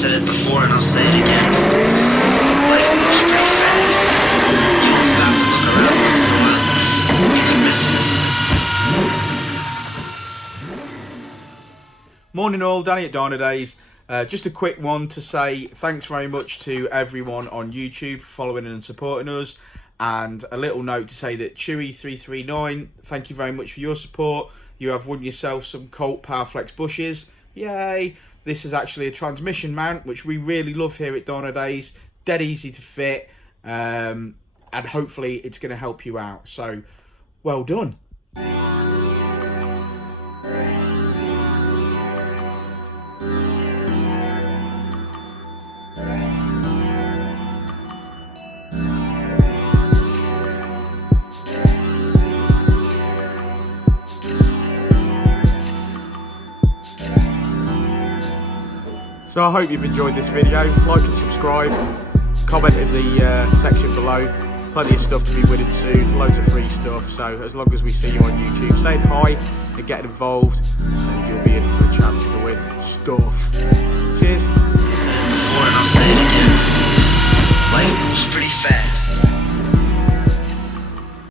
said it before and I'll say it again. Life moves pretty fast. You won't stop and look around once in a while. You can miss it. Morning all, Danny at Dynodaze. Just a quick one to say thanks very much to everyone on YouTube for following and supporting us. And a little note to say that Chewie339, thank you very much for your support. You have won yourself some Colt Poweflex bushes. Yay! This is actually a transmission mount, which we really love here at Dynodaze. Dead easy to fit. And hopefully it's going to help you out. So, well done. So I hope you've enjoyed this video. Like and subscribe, comment in the section below. Plenty of stuff to be winning soon, loads of free stuff. So as long as we see you on YouTube, saying hi and getting involved, and you'll be in for a chance to win stuff.